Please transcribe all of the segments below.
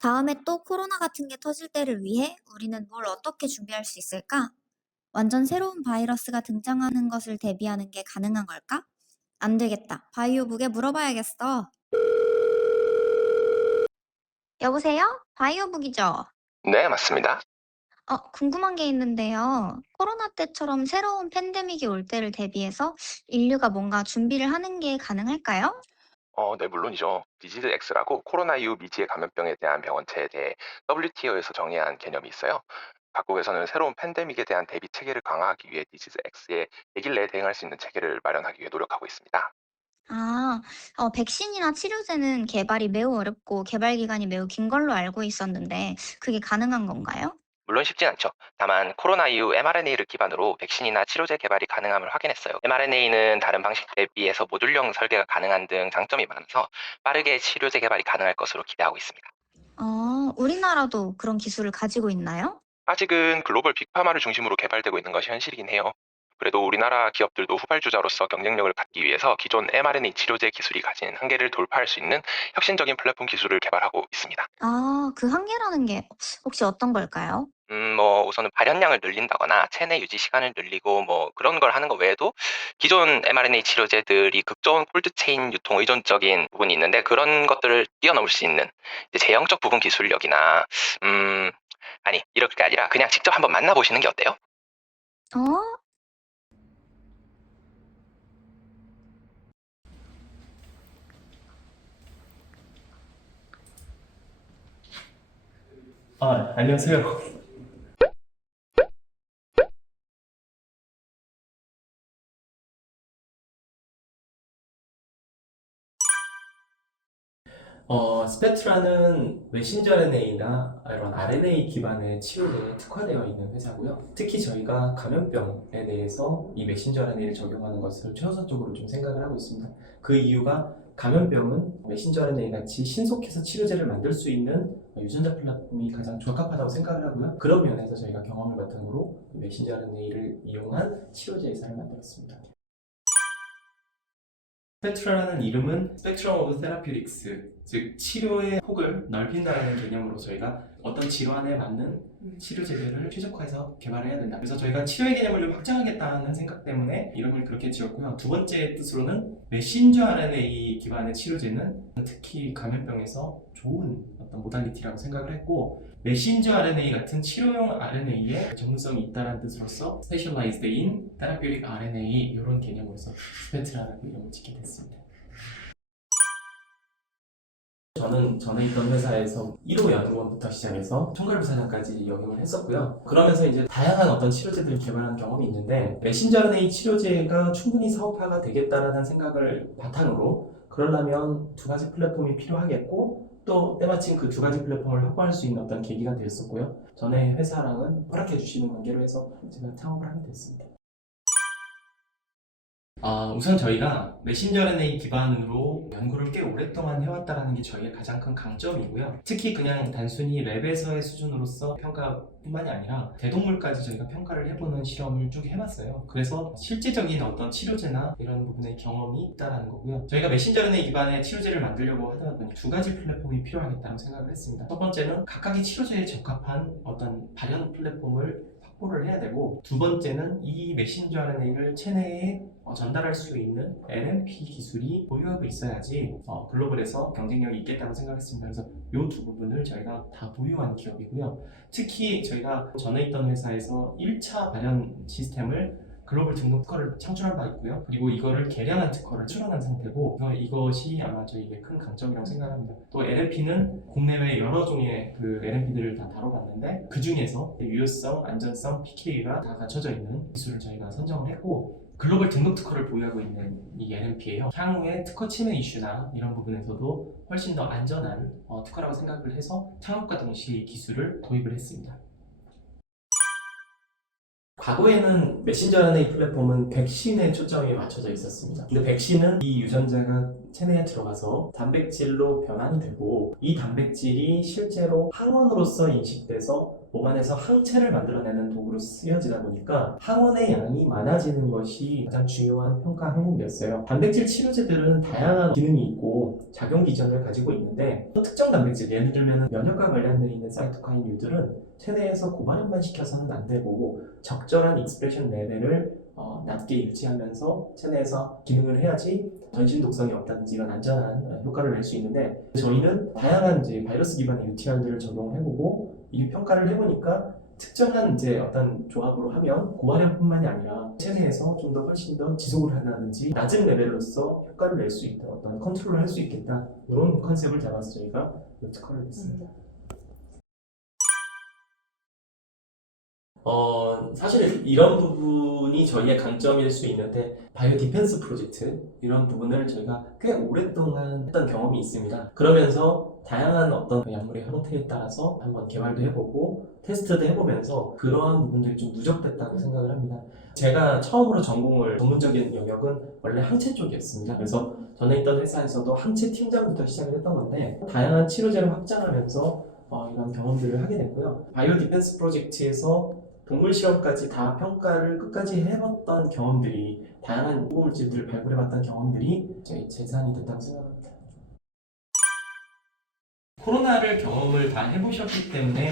다음에 또 코로나 같은 게 터질 때를 위해 우리는 뭘 어떻게 준비할 수 있을까? 완전 새로운 바이러스가 등장하는 것을 대비하는 게 가능한 걸까? 안 되겠다. 바이오북에 물어봐야겠어. 여보세요? 바이오북이죠? 네, 맞습니다. 궁금한 게 있는데요. 코로나 때처럼 새로운 팬데믹이 올 때를 대비해서 인류가 뭔가 준비를 하는 게 가능할까요? 네, 물론이죠. 디지즈 X라고 코로나 이후 미지의 감염병에 대한 병원체에 대해 WTO에서 정의한 개념이 있어요. 각국에서는 새로운 팬데믹에 대한 대비 체계를 강화하기 위해 디지즈 X에 100일 내에 대응할 수 있는 체계를 마련하기 위해 노력하고 있습니다. 아, 백신이나 치료제는 개발이 매우 어렵고 개발 기간이 매우 긴 걸로 알고 있었는데 그게 가능한 건가요? 물론 쉽진 않죠. 다만 코로나 이후 mRNA를 기반으로 백신이나 치료제 개발이 가능함을 확인했어요. mRNA는 다른 방식들에 비해서 모듈형 설계가 가능한 등 장점이 많아서 빠르게 치료제 개발이 가능할 것으로 기대하고 있습니다. 우리나라도 그런 기술을 가지고 있나요? 아직은 글로벌 빅파마를 중심으로 개발되고 있는 것이 현실이긴 해요. 그래도 우리나라 기업들도 후발주자로서 경쟁력을 갖기 위해서 기존 mRNA 치료제 기술이 가진 한계를 돌파할 수 있는 혁신적인 플랫폼 기술을 개발하고 있습니다. 그 한계라는 게 혹시 어떤 걸까요? 우선은 발현량을 늘린다거나 체내 유지 시간을 늘리고 그런 걸 하는 것 외에도 기존 mRNA 치료제들이 극저온 콜드체인 유통 의존적인 부분이 있는데 그런 것들을 뛰어넘을 수 있는 이제 제형적 부분 기술력이나 아니 이럴 게 아니라 그냥 직접 한번 만나보시는 게 어때요? 어? 안녕하세요. 스페트라는 메신저 RNA나 이런 RNA 기반의 치료에 특화되어 있는 회사고요. 특히 저희가 감염병에 대해서 이 메신저 RNA를 적용하는 것을 최우선적으로 좀 생각을 하고 있습니다. 그 이유가 감염병은 메신저 RNA 같이 신속해서 치료제를 만들 수 있는 유전자 플랫폼이 가장 적합하다고 생각을 하고요. 그런 면에서 저희가 경험을 바탕으로 메신저 RNA를 이용한 치료제 회사를 만들었습니다. 스펙트라는 이름은 스펙트럼 오브 테라퓨틱스, 즉 치료의 폭을 넓힌다는 개념으로 저희가 어떤 질환에 맞는 치료제들을 최적화해서 개발해야 된다. 그래서 저희가 치료의 개념을 좀 확장하겠다는 생각 때문에 이름을 그렇게 지었고요. 두 번째 뜻으로는 메신저 RNA 기반의 치료제는 특히 감염병에서 좋은 어떤 모달리티라고 생각을 했고, 메신저 RNA 같은 치료용 RNA에 전문성이 있다는 뜻으로서 Specialized in Therapeutic RNA 이런 개념으로서 스페트라라고 이름을 짓게 됐습니다. 저는 전에 있던 회사에서 1호 연구원부터 시작해서 총괄부사장까지 역임을 했었고요. 그러면서 이제 다양한 어떤 치료제들을 개발한 경험이 있는데, 메신저 RNA 치료제가 충분히 사업화가 되겠다라는 생각을 바탕으로 그러려면 두 가지 플랫폼이 필요하겠고, 또 때마침 그 두 가지 플랫폼을 확보할 수 있는 어떤 계기가 되었었고요. 전에 회사랑은 허락해 주시는 관계로 해서 제가 창업을 하게 됐습니다. 우선 저희가 메신저 RNA 기반으로 연구를 꽤 오랫동안 해왔다는 게 저희의 가장 큰 강점이고요. 특히 그냥 단순히 랩에서의 수준으로서 평가뿐만이 아니라 대동물까지 저희가 평가를 해보는 실험을 쭉 해봤어요. 그래서 실제적인 어떤 치료제나 이런 부분의 경험이 있다는 거고요. 저희가 메신저 RNA 기반의 치료제를 만들려고 하다 보니 두 가지 플랫폼이 필요하겠다고 생각을 했습니다. 첫 번째는 각각의 치료제에 적합한 어떤 발현 플랫폼을 확보를 해야 되고, 두 번째는 이 메신저 RNA를 체내에 전달할 수 있는 LNP 기술이 보유하고 있어야지 글로벌에서 경쟁력이 있겠다고 생각했습니다. 그래서 이 두 부분을 저희가 다 보유한 기업이고요. 특히 저희가 전에 있던 회사에서 1차 발현 시스템을 글로벌 등록 특허를 창출한 바 있고요. 그리고 이거를 개량한 특허를 출원한 상태고, 이것이 아마 저희의 큰 강점이라고 생각합니다. 또 LNP는 국내외 여러 종의 그 LNP들을 다 다뤄봤는데, 그 중에서 유효성, 안전성, PK가 다 갖춰져 있는 기술을 저희가 선정을 했고, 글로벌 등록 특허를 보유하고 있는 이 LNP예요. 향후에 특허 침해 이슈나 이런 부분에서도 훨씬 더 안전한 특허라고 생각을 해서 창업과 동시에 이 기술을 도입을 했습니다. 과거에는 메신저 RNA 플랫폼은 백신에 초점이 맞춰져 있었습니다. 근데 백신은 이 유전자가 체내에 들어가서 단백질로 변환이 되고, 이 단백질이 실제로 항원으로서 인식돼서 몸 안에서 항체를 만들어내는 도구로 쓰여지다 보니까 항원의 양이 많아지는 것이 가장 중요한 평가 항목이었어요. 단백질 치료제들은 다양한 기능이 있고 작용 기전을 가지고 있는데 특정 단백질, 예를 들면 면역과 관련되어 있는 사이토카인류들은 체내에서 고발현만 시켜서는 안 되고 적절한 익스프레션 레벨을 낮게 유지하면서 체내에서 기능을 해야지 전신 독성이 없다든지 이런 안전한 효과를 낼 수 있는데, 저희는 다양한 이제 바이러스 기반의 UTR들을 적용해보고 이 평가를 해보니까 특정한 이제 어떤 조합으로 하면 고발현뿐만이 아니라 체내에서 좀 더 훨씬 더 지속을 한다든지 낮은 레벨로서 효과를 낼 수 있다, 어떤 컨트롤을 할 수 있겠다, 이런 컨셉을 잡아서 저희가 특허를 냈습니다. 사실 이런 부분이 저희의 강점일 수 있는데, 바이오 디펜스 프로젝트 이런 부분을 저희가 꽤 오랫동안 했던 경험이 있습니다. 그러면서 다양한 어떤 약물의 형태에 따라서 한번 개발도 해보고 테스트도 해보면서 그러한 부분들이 좀 누적됐다고 생각을 합니다. 제가 처음으로 전문적인 영역은 원래 항체 쪽이었습니다. 그래서 전에 있던 회사에서도 항체 팀장부터 시작을 했던 건데, 다양한 치료제를 확장하면서 이런 경험들을 하게 됐고요. 바이오 디펜스 프로젝트에서 동물 실험까지 다 평가를 끝까지 해봤던 경험들이, 다양한 후보물질들을 발굴해봤던 경험들이 저희 재산이 됐다고 생각합니다. 코로나를 경험을 다 해보셨기 때문에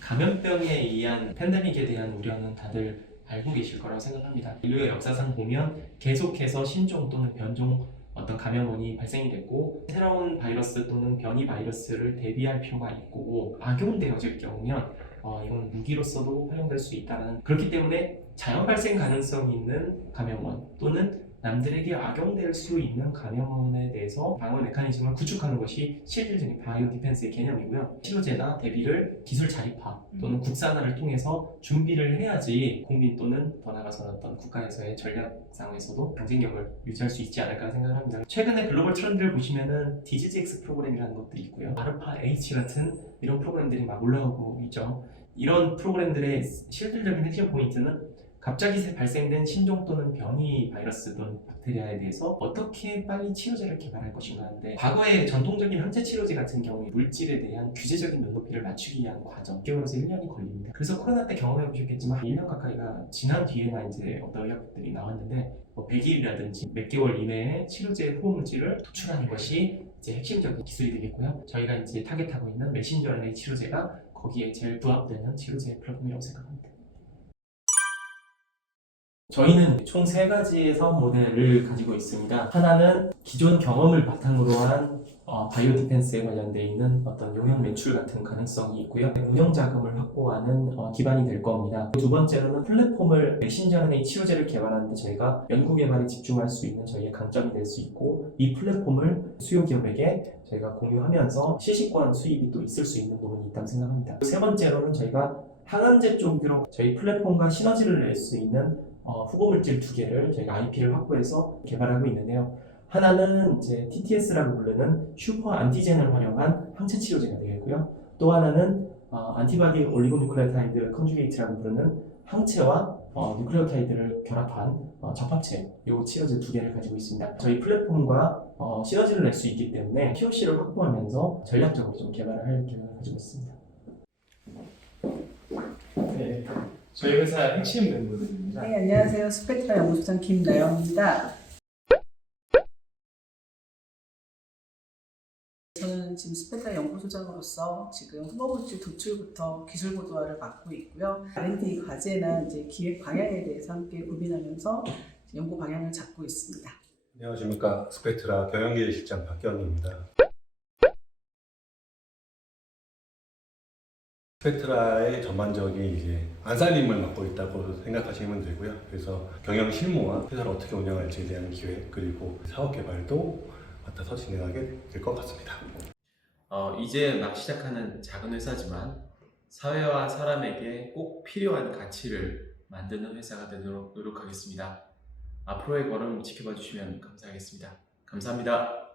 감염병에 의한 팬데믹에 대한 우려는 다들 알고 계실 거라고 생각합니다. 인류의 역사상 보면 계속해서 신종 또는 변종 어떤 감염원이 발생이 됐고, 새로운 바이러스 또는 변이 바이러스를 대비할 필요가 있고, 악용되어질 경우면 이건 무기로서도 활용될 수 있다는, 그렇기 때문에 자연 발생 가능성이 있는 감염원 또는 남들에게 악용될 수 있는 감염원에 대해서 방어 메커니즘을 구축하는 것이 실질적인 바이오 디펜스의 개념이고요. 치료제나 대비를 기술 자립화 또는 국산화를 통해서 준비를 해야지 국민 또는 더 나아가서는 어떤 국가에서의 전략상에서도 경쟁력을 유지할 수 있지 않을까 생각을 합니다. 최근에 글로벌 트렌드를 보시면은 디지즈X 프로그램이라는 것들이 있고요. 아르파 H 같은 이런 프로그램들이 막 올라오고 있죠. 이런 프로그램들의 실질적인 핵심 포인트는 갑자기 발생된 신종 또는 변이 바이러스 또는 박테리아에 대해서 어떻게 빨리 치료제를 개발할 것인가 하는데, 과거의 전통적인 항체 치료제 같은 경우에 물질에 대한 규제적인 눈높이를 맞추기 위한 과정 6개월에서 1년이 걸립니다. 그래서 코로나 때 경험해 보셨겠지만 1년 가까이가 지난 뒤에나 이제 어떤 의약품들이 나왔는데 100일이라든지 몇 개월 이내에 치료제 후보 물질을 도출하는 것이 이제 핵심적인 기술이 되겠고요. 저희가 이제 타겟하고 있는 메신저 RNA 치료제가 거기에 제일 부합되는 치료제 플랫폼이라고 생각합니다. 저희는 총 3가지의 사업 모델을 가지고 있습니다. 하나는 기존 경험을 바탕으로 한 바이오 디펜스에 관련되어 있는 어떤 용역 매출 같은 가능성이 있고요. 운영 자금을 확보하는 기반이 될 겁니다. 두 번째로는 플랫폼을 메신저 RNA 치료제를 개발하는데 저희가 연구 개발에 집중할 수 있는 저희의 강점이 될 수 있고, 이 플랫폼을 수요 기업에게 저희가 공유하면서 시시권 수입이 또 있을 수 있는 부분이 있다고 생각합니다. 세 번째로는 저희가 항암제 쪽으로 저희 플랫폼과 시너지를 낼 수 있는 후보물질 2개를 저희가 IP를 확보해서 개발하고 있는데요. 하나는 이제 TTS라고 부르는 슈퍼 안티젠을 활용한 항체 치료제가 되겠고요. 또 하나는 안티바디 올리고뉴클레오타이드 컨주게이트라고 부르는 항체와 뉴클레오타이드를 결합한 접합체, 이 치료제 2개를 가지고 있습니다. 저희 플랫폼과 시너지를 낼 수 있기 때문에 POC를 확보하면서 전략적으로 좀 개발을 할 계획을 가지고 있습니다. 네. 저희 회사 핵심 멤버들입니다. 네, 안녕하세요. 스펙트라 연구소장 김나영입니다. 저는 지금 스펙트라 연구소장으로서 지금 후보물질 도출부터 기술 고도화를 맡고 있고요. R&D 과제나 이제 기획 방향에 대해서 함께 고민하면서 연구 방향을 잡고 있습니다. 안녕하십니까. 스펙트라 경영기획실장 박경입니다. 스펙트라의 전반적인 이제 안살림을 맡고 있다고 생각하시면 되고요. 그래서 경영 실무와 회사를 어떻게 운영할지에 대한 기획, 그리고 사업 개발도 맡아서 진행하게 될 것 같습니다. 이제 막 시작하는 작은 회사지만 사회와 사람에게 꼭 필요한 가치를 만드는 회사가 되도록 노력하겠습니다. 앞으로의 걸음 지켜봐 주시면 감사하겠습니다. 감사합니다.